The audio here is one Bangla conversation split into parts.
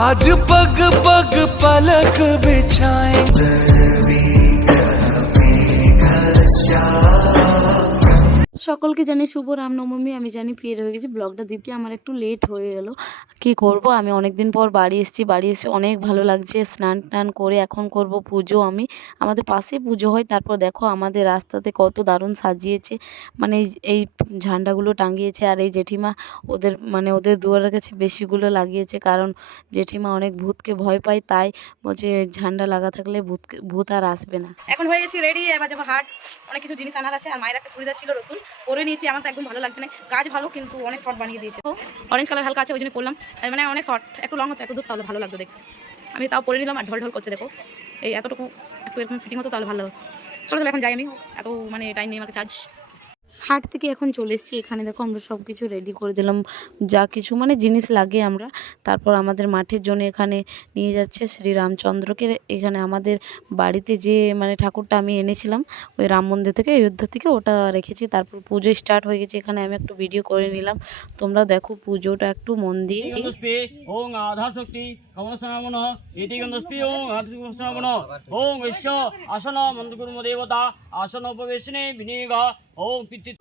आज पग पग पलक बिछाएँगे সকলকে জানি শুভ রামনবমী, আমি জানি পের হয়ে গেছি, ব্লগটা দিতে আমার একটু লেট হয়ে গেল। কি করব? আমি অনেক দিন পর বাড়ি এসেছি, বাড়ি এসে অনেক ভালো লাগছে, স্নান টান করে এখন করব পুজো আমি। আমাদের পাশে পুজো হয়, তারপর দেখো আমাদের রাস্তাতে কত দারুণ সাজিয়েছে মানে এই ঝান্ডাগুলো টাঙিয়েছে আর এই জেঠিমা ওদের মানে ওদের দুয়ারের কাছে বেশিগুলো লাগিয়েছে কারণ জেঠিমা অনেক ভূতকে ভয় পায়, তাই বলছে ঝান্ডা লাগা থাকলে ভূতকে, ভূত আর আসবে না। এখন হয়ে গেছি রেডি এবার যাব হাট, অনেক কিছু জিনিস আনার আছে, আর মায়ের একটা চুড়িদার ছিল নতুন পরে নিয়েছি, আমার তো একদম ভালো লাগছে না। কাজ ভালো, কিন্তু অনেক শর্ট বানিয়ে দিয়েছে। অরেঞ্জ কালার হালকা আছে, ওই জন্য করলাম মানে অনেক শর্ট একটু লং হচ্ছে একটু তাহলে ভালো লাগতো দেখতে। আমি তাও পরে নিলাম আর ঢল ঢল করছে, দেখো। এই এতটুকু, একটু এরকম ফিটিং হতো, তাহলে ভালো চলো চলো এখন যাই আমি, এত মানে টাইম নেই আমাকে চার্জ হাট থেকে এখন চলে এসেছি। এখানে দেখো আমরা সব কিছু রেডি করে দিলাম। যা কিছু মানে জিনিস লাগে আমরা। তারপর আমাদের মাঠের জন্য এখানে নিয়ে যাচ্ছে শ্রী রামচন্দ্রকে। এখানে আমাদের বাড়িতে যে মানে ঠাকুরটা আমি এনেছিলাম, ওই রাম মন্দির থেকে, অযোধ্যা থেকে ওটা রেখেছি। তারপর পুজো স্টার্ট হয়ে গেছে। এখানে আমি একটু ভিডিও করে নিলাম। তোমরা দেখো পুজোটা একটু মন দিয়ে। আসন মন্দকুর্ম দেবতা, আসন উপবেশনে বিনিয়োগ ওং পিতৃ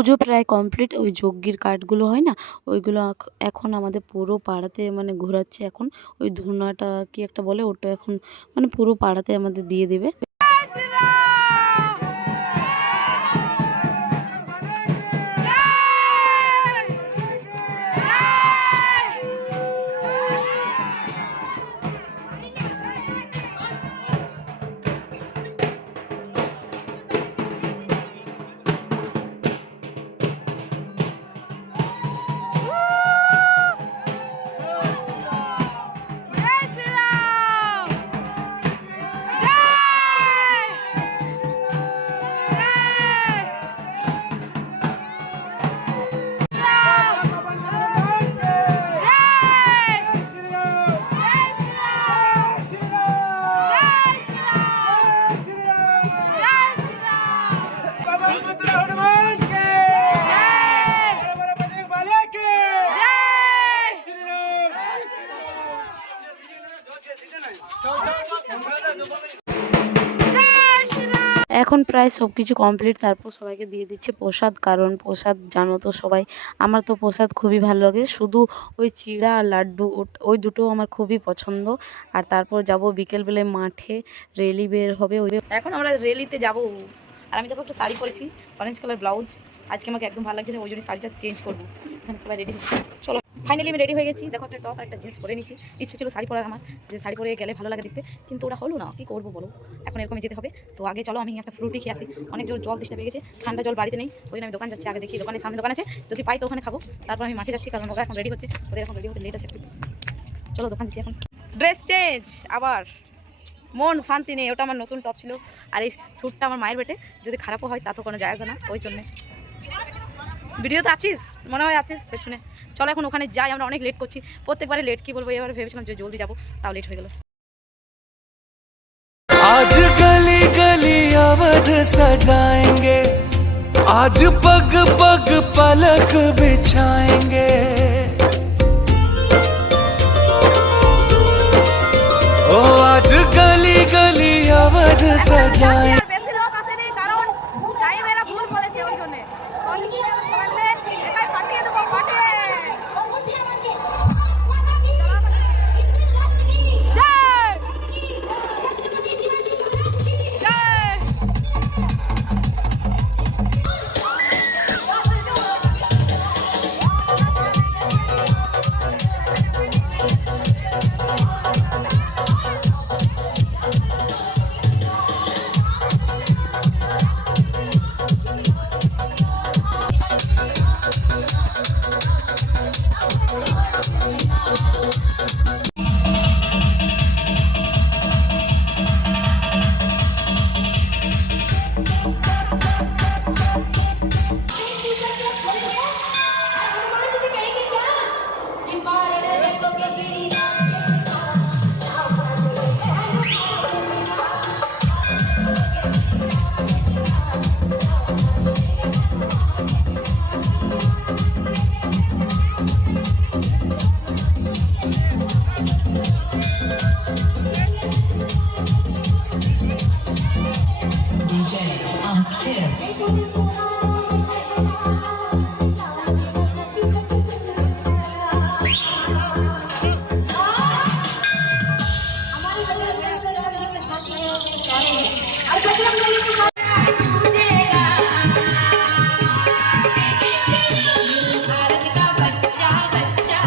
পুজো প্রায় কমপ্লিট ওই যজ্ঞের কাঠগুলো হয় না? ওইগুলো এখন আমাদের পুরো পাড়াতে মানে ঘোরাচ্ছে এখন। ওই ধুনাটা কি একটা বলে, ওটা এখন মানে পুরো পাড়াতে আমাদের দিয়ে দেবে। প্রায় সব কিছু কমপ্লিট তারপর সবাইকে দিয়ে দিচ্ছে প্রসাদ। কারণ প্রসাদ জানো তো সবাই, আমার তো প্রসাদ খুবই ভালো লাগে। শুধু ওই চিড়া আর লাড্ডু ওই দুটো আমার খুবই পছন্দ। আর তারপর যাব বিকেলবেলায় মাঠে রেলি বের হবে ওই এখন আমরা রেলিতে যাব। আর আমি দেখো একটা শাড়ি পরেছি অরেঞ্জ কালার ব্লাউজ আজকে আমাকে একদম ভালো লাগছে ওই জন্য শাড়িটা চেঞ্জ করব। সবাই রেডি চলো ফাইনালি আমি রেডি হয়ে গেছি। দেখো একটা টপ আর একটা জিন্স পরে নিয়েছি। ইচ্ছে ছিল শাড়ি পরার আমার, যে শাড়ি পরে গেলে ভালো লাগে দেখতে। কিন্তু ওটা হলো না। কি করব বলো? এখন এরকমই যেতে হবে। তো আগে চলো আমি একটা ফ্রুটি খেয়ে আসি। অনেক জোর জল দিতে পেয়ে গেছে। ঠান্ডা জল বাড়িতে নেই। ওই আমি দোকান যাচ্ছি। আগে দেখি দোকানের সামনে দোকান আছে। যদি পাই তো ওখানে খাব। তারপর আমি মাঠে যাচ্ছি কারণ ওরা এখন রেডি হচ্ছে। ওদের এখন রেডি হতে লেট আছে। চলো দোকান দিচ্ছি এখন। ড্রেস চেঞ্জ আবার। মন শান্তি নেই। ওটা আমার নতুন টপ ছিল। আর এই স্যুটটা আমার মায়ের বেটে যদি খারাপও হয়, তা তো কোনো যায় না। ওই জন্যে। ভিডিওতে আছিস? মনে হয় আছিস? পেছনে। চলো এখন ওখানে যাই আমরা অনেক লেট করছি প্রত্যেকবারে লেট কি বলবো এবার ভেবেছিলাম যে জলদি যাবো তাও লেট হয়ে গেলো आज गली गली अवध सजाएंगे आज पग पग पलक बिछाएंगे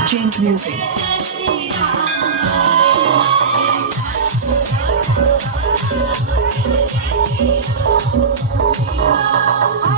Change music. का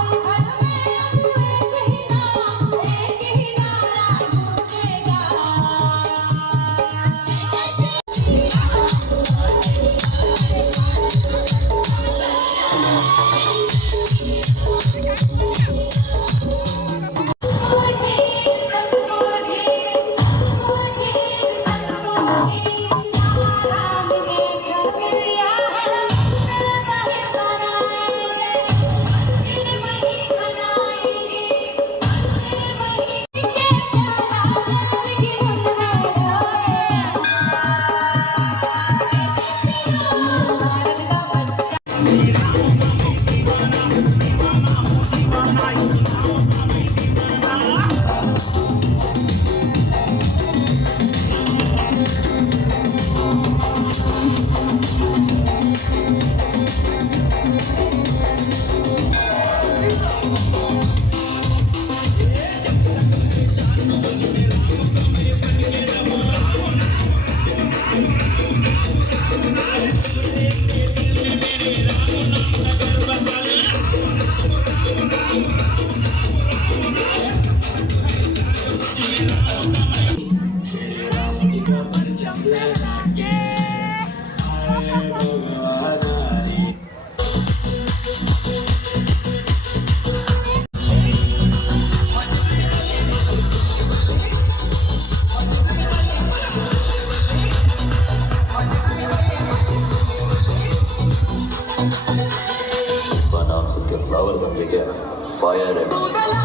get fired. And-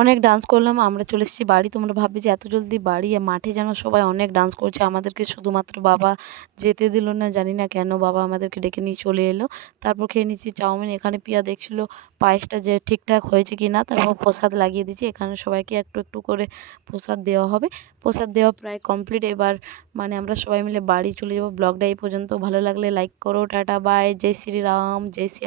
অনেক ডান্স করলাম, আমরা চলে এসেছি বাড়ি। তোমরা ভাববে যে এত জলদি বাড়ি মাঠে যেন সবাই অনেক ডান্স করছে। আমাদেরকে শুধুমাত্র বাবা যেতে দিল না, জানি না কেন বাবা আমাদেরকে ডেকে নিয়ে চলে এলো। তারপর খেয়ে নিচ্ছি চাউমিন। এখানে পিয়া দেখছিল পায়েসটা যে ঠিকঠাক হয়েছে কি না তারপর প্রসাদ লাগিয়ে দিচ্ছি। এখানে সবাইকে একটু একটু করে প্রসাদ দেওয়া হবে। প্রসাদ দেওয়া প্রায় কমপ্লিট এবার মানে আমরা সবাই মিলে বাড়ি চলে যাব। ব্লগটা এই পর্যন্ত। ভালো লাগলে লাইক করো। টাটা বাই জয় শ্রীরাম। জয় শ্রী